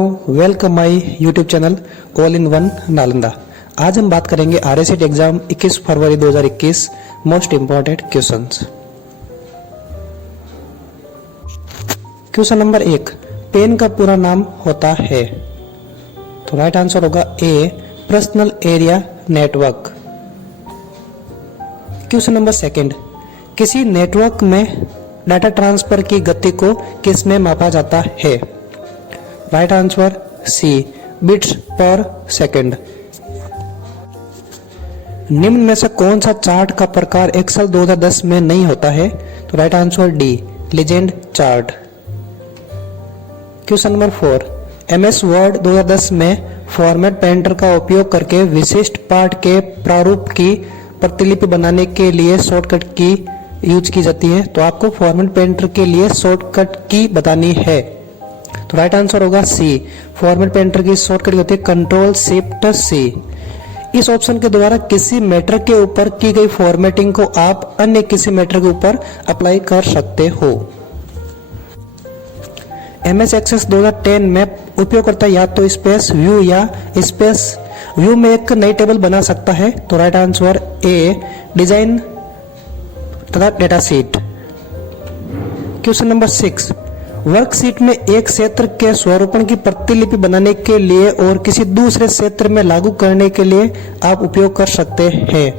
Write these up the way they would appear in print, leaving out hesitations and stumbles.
Welcome my YouTube channel all in one Nalanda. आज हम बात करेंगे आरएसएट एग्जाम 21 फरवरी 2021 most important questions. Question number 1, PAN का पूरा नाम होता है? तो राइट आंसर होगा A, personal area network. Question number 2, किसी नेटवर्क में डाटा ट्रांसफर की गति को किस में मापा जाता है? राइट आंसर सी, बिट्स पर सेकंड। निम्न में से कौन सा चार्ट का प्रकार एक्सेल 2010 में नहीं होता है? तो right answer D, legend chart. Question number 4, MS word 2010 में फॉर्मेट पेंटर का उपयोग करके विशिष्ट पाठ के प्रारूप की प्रतिलिपि बनाने के लिए शॉर्टकट की यूज की जाती है। तो आपको फॉर्मेट पेंटर के लिए शॉर्टकट की बतानी है। तो राइट आंसर होगा सी, फॉर्मेट पेंटर की शॉर्टकट होती है कंट्रोल शिफ्ट सी। इस ऑप्शन के द्वारा किसी मैटर के ऊपर की गई फॉर्मेटिंग को आप अन्य किसी मैटर के ऊपर अप्लाई कर सकते हो। एमएस एक्सेस 2010 में उपयोगकर्ता या तो स्पेस व्यू या स्पेस व्यू में एक नई टेबल बना सकता है। तो राइट आंसर ए, डिजाइन तथा data sheet. Question number 6, worksheet में एक क्षेत्र के स्वरूपण की प्रतिलिपि बनाने के लिए और किसी दूसरे क्षेत्र में लागू करने के लिए आप उपयोग कर सकते हैं।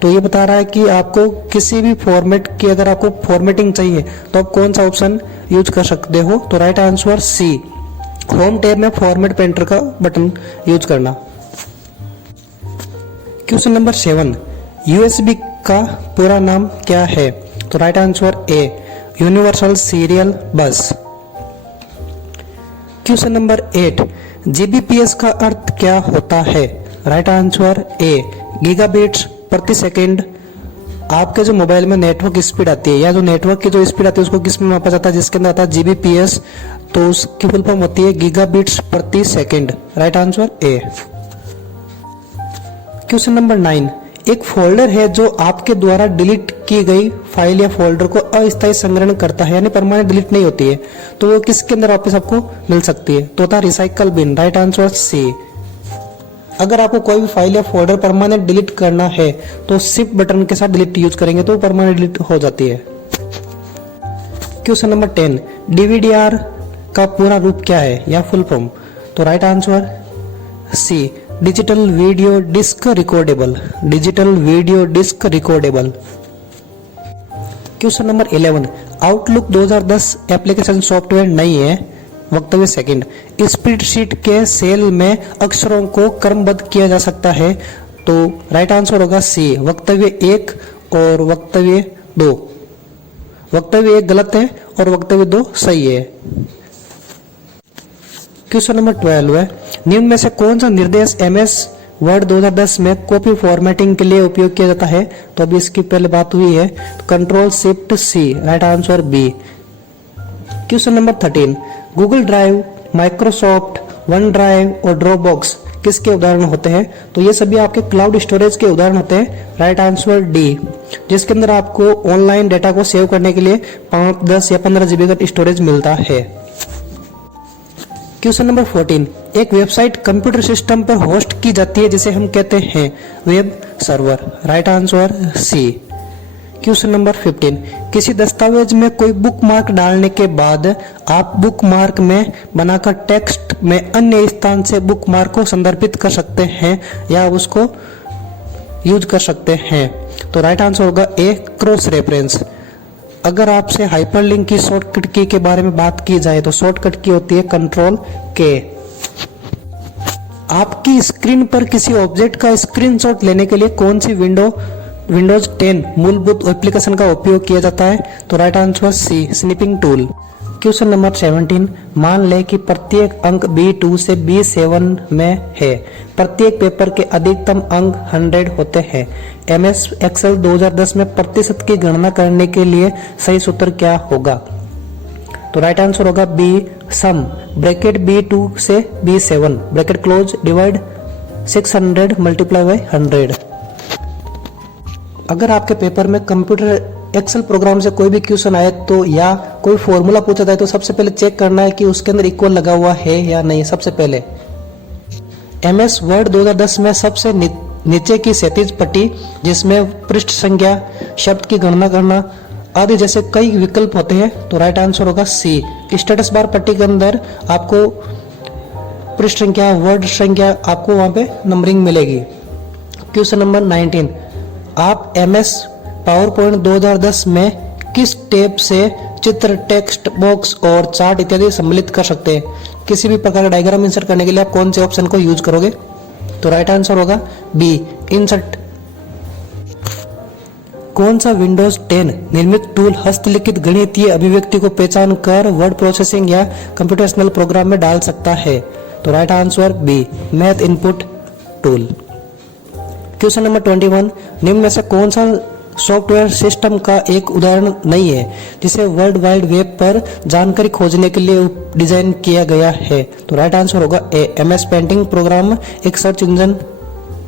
तो ये बता रहा है कि आपको किसी भी फॉर्मेट की अगर आपको फॉर्मेटिंग चाहिए तो आप कौन सा ऑप्शन यूज कर सकते हो? तो right answer C, home tab में फॉर्मेट पेंटर का बटन यूज करना। क्वेश्चन नंबर 7, यूएसबी का पूरा नाम क्या है? तो right answer A, universal serial bus. Question number 8, Gbps का अर्थ क्या होता है? राइट आंसर ए, गीगाबिट्स प्रति सेकंड। आपके जो मोबाइल में नेटवर्क स्पीड आती है या जो नेटवर्क की जो स्पीड आती है उसको किस में मापा जाता है? जिसके अंदर आता है जीबीपीएस, तो उसकी फुल फॉर्म होती है गीगाबिट्स प्रति सेकंड। राइट आंसर ए। क्वेश्चन नंबर 9, एक फोल्डर है जो आपके द्वारा डिलीट की गई फाइल या फोल्डर को अस्थायी संग्रहण करता है, यानी परमानेंट डिलीट नहीं होती है, तो वो किसके अंदर वापस आपको मिल सकती है? तो था recycle bin. Right answer C. अगर आपको कोई भी फाइल या फोल्डर परमानेंट डिलीट करना है तो शिफ्ट बटन के साथ डिलीट यूज करेंगे तो परमानेंट डिलीट हो जाती है। क्वेश्चन नंबर 10, डीवीडीआर का पूरा रूप क्या है या फुल फॉर्म? तो right answer C, digital video disc recordable. Digital video disc recordable. Question number 11, Outlook 2010 application software नहीं है। वक्तव्य सेकंड, स्प्रेडशीट के सेल में अक्षरों को क्रमबद्ध किया जा सकता है। तो राइट आंसर होगा सी, वक्तव्य 1 और वक्तव्य 2। वक्तव्य 1 गलत है और वक्तव्य 2 सही है। क्वेश्चन नंबर 12 है, निम्न में से कौन सा निर्देश एमएस वर्ड 2010 में कॉपी फॉर्मेटिंग के लिए उपयोग किया जाता है? तो अभी इसकी पहले बात हुई है, control shift C. Right answer B. Question number 13, Google Drive, Microsoft OneDrive और ड्रॉपबॉक्स किसके उदाहरण होते हैं? तो ये सभी आपके क्लाउड स्टोरेज के उदाहरण होते हैं। राइट आंसर डी, जिसके अंदर आपको ऑनलाइन डेटा को सेव करने के लिए 5, 10 या 15 जीबी का स्टोरेज मिलता है। क्वेश्चन नंबर 14, एक वेबसाइट कंप्यूटर सिस्टम पर होस्ट की जाती है जिसे हम कहते हैं web server. Right answer C. Question number 15, किसी दस्तावेज में कोई बुकमार्क डालने के बाद आप बुकमार्क में बनाकर टेक्स्ट में अन्य स्थान से बुकमार्क को संदर्भित कर सकते हैं या उसको यूज कर सकते हैं। तो राइट आंसर होगा ए, क्रॉस रेफरेंस। अगर आपसे हाइपरलिंक की शॉर्टकट की के बारे में बात की जाए तो शॉर्टकट की होती है कंट्रोल के। आपकी स्क्रीन पर किसी ऑब्जेक्ट का स्क्रीनशॉट लेने के लिए कौन सी विंडोज 10 मूलभूत एप्लीकेशन का उपयोग किया जाता है? तो right answer C, snipping tool. Question number 17, मान लें कि प्रत्येक अंक B2 से B7 में है। प्रत्येक पेपर के अधिकतम अंक 100 होते हैं। एमएस एक्सेल 2010 में प्रतिशत की गणना करने के लिए सही सूत्र क्या होगा? तो राइट आंसर होगा बी, सम ब्रैकेट B2 से B7 bracket close divide 600 multiply by 100। अगर आपके पेपर में कंप्यूटर एक्सेल प्रोग्राम से कोई भी क्वेश्चन आए तो या कोई फॉर्मूला पूछा जाए तो सबसे पहले चेक करना है कि उसके अंदर इक्वल लगा हुआ है या नहीं। सबसे पहले MS वर्ड 2010 में सबसे नीचे की क्षैतिज पट्टी जिसमें पृष्ठ संख्या, शब्द की गणना करना आदि जैसे कई विकल्प होते हैं, तो राइट आंसर होगा सी। स्टेटस बार पट्टी के अंदर आपको पृष्ठ संख्या, वर्ड संख्या, आपको वहां पे नंबरिंग मिलेगी। क्वेश्चन नंबर 19, आप MS पावर पॉइंट 2010 में किस टैब से चित्र, टेक्स्ट बॉक्स और चार्ट इत्यादि सम्मिलित कर सकते हैं? किसी भी प्रकार का डायग्राम इंसर्ट करने के लिए आप कौन से ऑप्शन को यूज करोगे? तो राइट आंसर होगा बी, इंसर्ट। कौन सा विंडोज 10 निर्मित टूल हस्तलिखित गणितीय अभिव्यक्ति को पहचान कर वर्ड प्रोसेसिंग या कंप्यूटेशनल प्रोग्राम में डाल सकता है? तो right answer B, math input tool. Question number 21, निम्न में से कौन सा सॉफ्टवेयर सिस्टम का एक उदाहरण नहीं है जिसे वर्ल्ड वाइड वेब पर जानकारी खोजने के लिए डिजाइन किया गया है? तो राइट आंसर होगा ए, MS पेंटिंग प्रोग्राम एक सर्च इंजन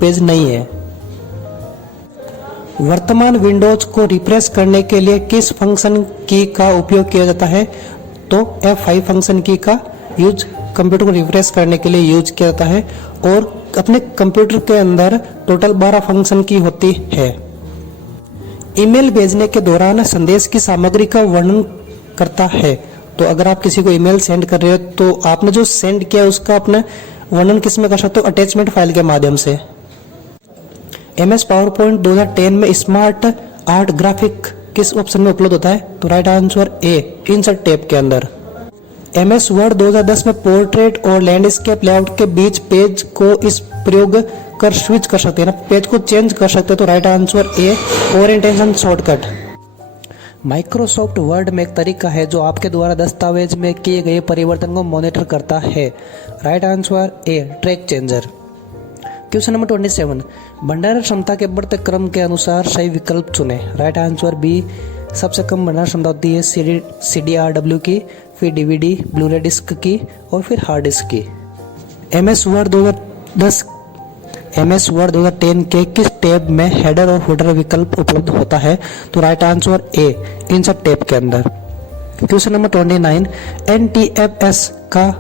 पेज नहीं है। वर्तमान विंडोज को रिफ्रेश करने के लिए किस फंक्शन की का उपयोग किया जाता है? तो F5 फंक्शन की का यूज कंप्यूटर को रिफ्रेश करने के लिए यूज किया जाता है और अपने कंप्यूटर के अंदर टोटल 12 फंक्शन की होती है। ईमेल भेजने के दौरान संदेश की सामग्री का वर्णन करता है। तो अगर आप किसी को ईमेल सेंड कर रहे हो तो आपने जो सेंड किया उसका अपना वर्णन किस में कर सकते हो? अटैचमेंट फाइल के माध्यम से। MS पावर पॉइंट 2010 में स्मार्ट आर्ट ग्राफिक किस ऑप्शन में उपलब्ध होता है? तो राइट आंसर ए, इंसर्ट टैब के अंदर। MS वर्ड 2010 में पोर्ट्रेट और लैंडस्केप लेआउट के बीच पेज को इस प्रयोग कर स्विच कर सकते हैं ना, पेज को चेंज कर सकते हैं। तो राइट आंसर ए, ओरिएंटेशन शॉर्टकट। माइक्रोसॉफ्ट वर्ड में एक तरीका है जो आपके द्वारा दस्तावेज में किए गए परिवर्तन को मॉनिटर करता है। राइट आंसर ए, ट्रैक चेंजर। क्वेश्चन नंबर 27, भंडारण क्षमता के बढ़ते क्रम के अनुसार सही विकल्प चुने। राइट आंसर बी, सबसे कम भंडारण क्षमता होती है CDRW की, फिर DVD, ब्लूरे डिस्क की और फिर हार्ड डिस्क की। MS वर्ड 2010 के किस टैब में हेडर और फुटर विकल्प उपलब्ध होता है? तो राइट आंसर ए, इंसर्ट टैब के अंदर। क्वेश्चन नंबर 29, NTFS का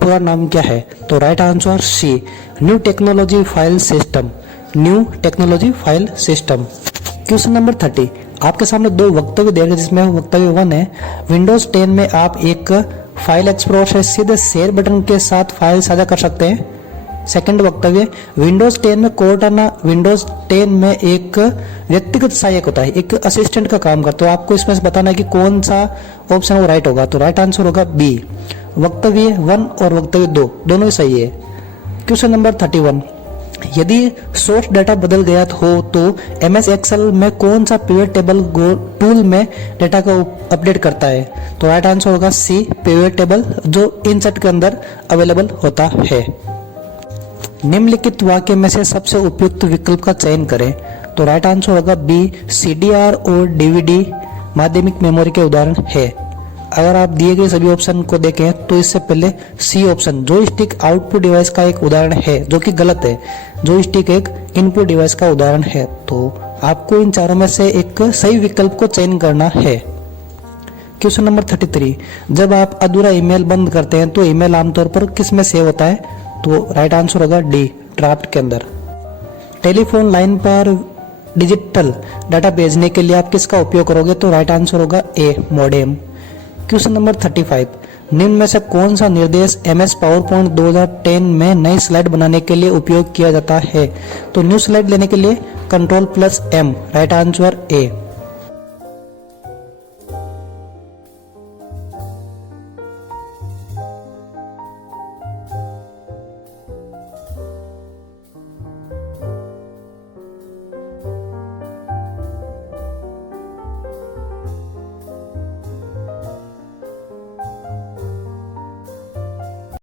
पूरा नाम क्या है? तो right answer C, new technology file system. New technology file system. Question number 30, आपके सामने दो वक्तव्य दिए गए जिसमें वक्तव्य 1 है, विंडोज 10 में आप एक फाइल एक्सप्लोरर से सीधे शेयर बटन के साथ फाइल साझा कर सकते हैं। सेकंड वक्तव्य, विंडोज 10 में कोर्टाना विंडोज 10 में एक व्यक्तिगत सहायक होता है, एक असिस्टेंट का काम करता है। तो आपको इसमें से बताना है कि कौन सा ऑप्शन वो राइट होगा। तो राइट आंसर होगा बी, वक्तव्य 1 और वक्तव्य 2 दोनों ही सही है। क्वेश्चन नंबर 31, यदि सोर्स डाटा बदल गया हो तो MS एक्सेल में कौन सा पिवट टेबल टूल में डाटा को अपडेट करता है? तो राइट आंसर होगा सी, पिवट टेबल, जो इंसर्ट के अंदर अवेलेबल होता है। निम्नलिखित वाक्य में से सबसे उपयुक्त विकल्प का चयन करें। तो राइट आंसर होगा बी, CDR और DVD माध्यमिक मेमोरी के उदाहरण है। अगर आप दिए गए सभी ऑप्शन को देखें तो इससे पहले C option joystick output device का एक उदाहरण है, जो कि गलत है। जॉयस्टिक एक इनपुट डिवाइस का उदाहरण है। तो आपको इन चारों में से एक सही विकल्प को चयन करना है। क्वेश्चन नंबर 33, जब आप अधूरा ईमेल बंद करते हैं तो ईमेल आमतौर पर किस में सेव होता है? तो राइट आंसर होगा डी, ड्राफ्ट के अंदर। टेलीफोन लाइन पर डिजिटल डाटा भेजने के लिए आप किसका उपयोग करोगे? तो राइट आंसर होगा ए, मॉडेम। क्वेश्चन नंबर 35, निम्न में से कौन सा निर्देश MS पावर पॉइंट 2010 में नई स्लाइड बनाने के लिए उपयोग किया जाता है? तो न्यू स्लाइड लेने के लिए Ctrl+M, राइट आंसर ए।